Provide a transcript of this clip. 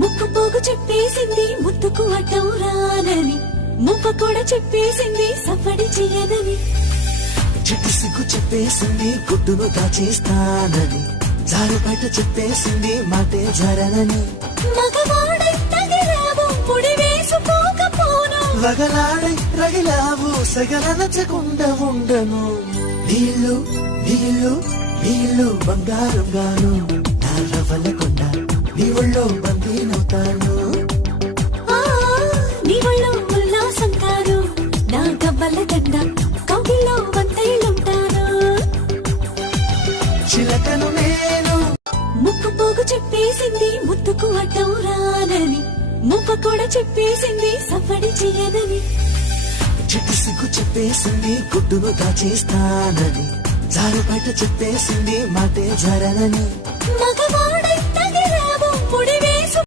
ముక్కు పోగు చెప్పేసింది ముత్తుకు అడ్డం రానని, ముప్ప కూడా చెప్పేసింది సఫడి చేయదని. చిట్టి సిగ్గు చెప్పేసింది గుడ్డును దాచేస్తానని, జారు బయట చెప్పేసింది మాటే జరనని. మగవాడై తగిలావు ముడి వేసుకోకపోను, రగలాడై రగిలావు సగలనచకుండా ఉండను. నీళ్ళు నీళ్ళు నీళ్ళు బంగారం గాను, నా రవ్వల కొండ నీ ఒళ్ళో బందీనవుతాను. నీ ఒళ్ళో ఉల్లాసం కాను, నా గవ్వల దండ కౌగిల్లో వంతైలుంటాను. చిలకను నేను ముక్కు పోగు చెప్పేసింది ముత్తుకు అడ్డం రానని, ముప్ప కూడా చెప్పేసింది సఫడి చేయదని. చిట్టి సిగ్గు చెప్పేసింది గుడ్డును దాచేస్తానని, జారు బయట చెప్పేసింది మాటే జరనని. మగవాడై